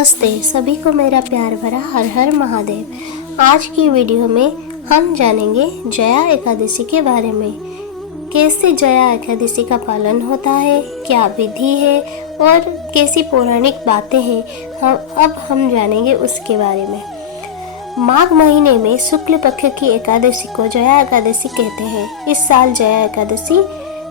नमस्ते सभी को, मेरा प्यार भरा हर हर महादेव। आज की वीडियो में हम जानेंगे जया एकादशी के बारे में। कैसे जया एकादशी का पालन होता है, क्या विधि है और कैसी पौराणिक बातें हैं, अब हम जानेंगे उसके बारे में। माघ महीने में शुक्ल पक्ष की एकादशी को जया एकादशी कहते हैं। इस साल जया एकादशी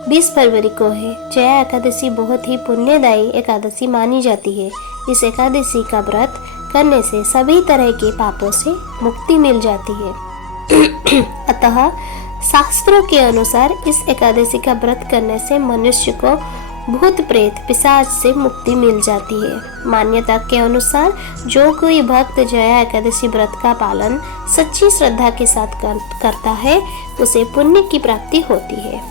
20 फरवरी को है। जया एकादशी बहुत ही पुण्यदायी एकादशी मानी जाती है। इस एकादशी का व्रत करने से सभी तरह के पापों से मुक्ति मिल जाती है। अतः शास्त्रों के अनुसार इस एकादशी का व्रत करने से मनुष्य को भूत प्रेत पिशाच से मुक्ति मिल जाती है। मान्यता के अनुसार जो कोई भक्त जया एकादशी व्रत का पालन सच्ची श्रद्धा के साथ करता है, उसे पुण्य की प्राप्ति होती है।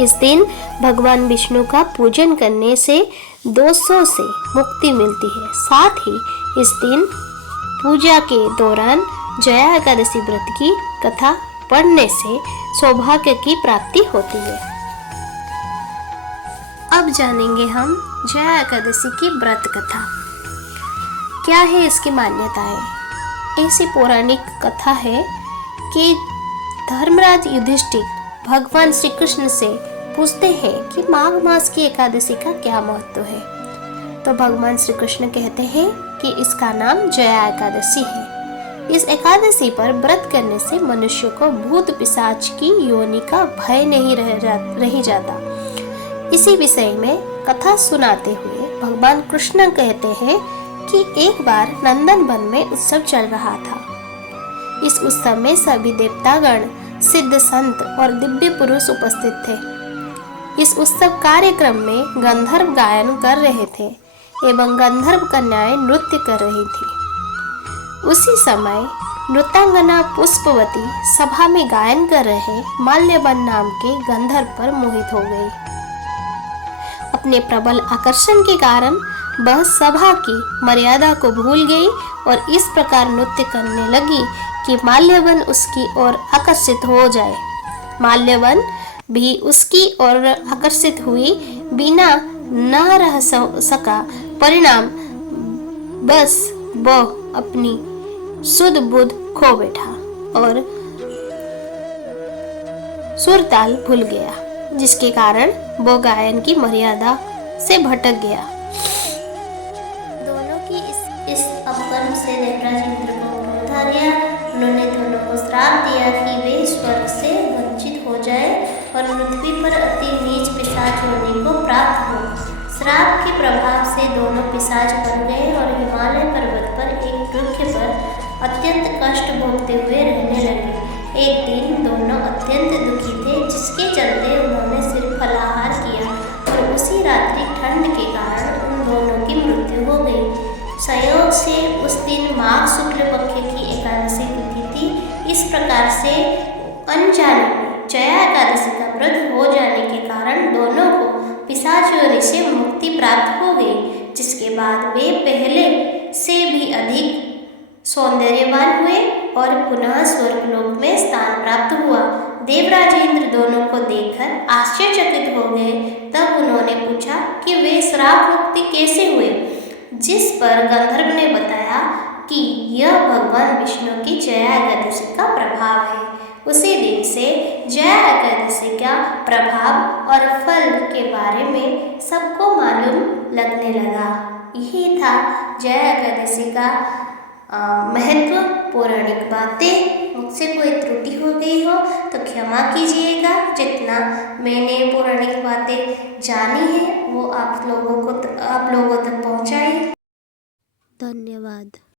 इस दिन भगवान विष्णु का पूजन करने से दोषों से मुक्ति मिलती है। साथ ही इस दिन पूजा के दौरान जया एकादशी व्रत की कथा पढ़ने से सौभाग्य की प्राप्ति होती है। अब जानेंगे हम जया एकादशी की व्रत कथा। क्या है इसकी मान्यताएं? ऐसी पौराणिक कथा है कि धर्मराज युधिष्ठिर भगवान श्री कृष्ण से पूछते हैं कि माघ मास की एकादशी का क्या महत्व है। तो भगवान श्री कृष्ण कहते हैं कि इसका नाम जया एकादशी है। इस एकादशी पर व्रत करने से मनुष्य को भूत पिशाच की योनि का भय नहीं रह जाता। इसी विषय में कथा सुनाते हुए भगवान कृष्ण कहते हैं कि एक बार नंदन वन में उत्सव चल रहा था। इस उत्सव में सभी देवतागण, सिद्ध संत और दिव्य पुरुष उपस्थित थे। इस उत्सव कार्यक्रम में गंधर्व गायन कर रहे थे एवं गंधर्व कन्याएं नृत्य कर रही थी। उसी समय नृत्यांगना पुष्पवती सभा में गायन कर रहे माल्यवन नाम के गंधर्व पर मोहित हो गई। अपने प्रबल आकर्षण के कारण वह सभा की मर्यादा को भूल गई और इस प्रकार नृत्य करने लगी कि माल्यवन उसकी ओर आकर्षित हो जाए। माल्यवन भी उसकी ओर आकर्षित हुई बिना न रह सका। परिणाम बस वह अपनी सुध बुध खो बैठा और सुरताल भूल गया, जिसके कारण वो गायन की मर्यादा से भटक गया। दोनों की इस अपकर्म से देवराज इंद्र को क्रोध आ गया। उन्होंने दोनों को श्राप दिया कि वे स्वर्ग से वंचित हो जाए और पृथ्वी पर अति नीच पिशाच होने को प्राप्त हो। श्राप के प्रभाव से दोनों पिशाच बन गए और हिमालय पर्वत पर एक वृक्ष पर अत्यंत कष्ट भोगते हुए रहने लगे। एक दिन दोनों अत्यंत दुखी थे, जिसके चलते उन्होंने सिर्फ फलाहार किया और उसी रात्रि ठंड के कारण उन दोनों की मृत्यु हो गई। संयोग से उस दिन माघ शुक्ल पक्ष की एकादशी तिथि थी। इस प्रकार से अनजाने में जया एकादशी का व्रत हो जाने के कारण दोनों को पिशाच योनि से मुक्ति प्राप्त हो गई, जिसके बाद वे पहले से भी अधिक सौंदर्यवान हुए और पुनः स्वर्गलोक में स्थान प्राप्त हुआ। देवराज इंद्र दोनों को देखकर आश्चर्यचकित हो गए। तब उन्होंने पूछा कि वे श्राप मुक्ति कैसे हुए, जिस पर गंधर्व ने बताया कि यह भगवान विष्णु की जया एकादशी का प्रभाव है। उसी दिन से जया एकादशी का प्रभाव और फल के बारे में सबको मालूम लगने लगा। यही था जया एकादशी का महत्व, पौराणिक बातें। मुझसे कोई त्रुटि हो गई हो तो क्षमा कीजिएगा। जितना मैंने पौराणिक बातें जानी है वो आप लोगों तक पहुंचाई। धन्यवाद।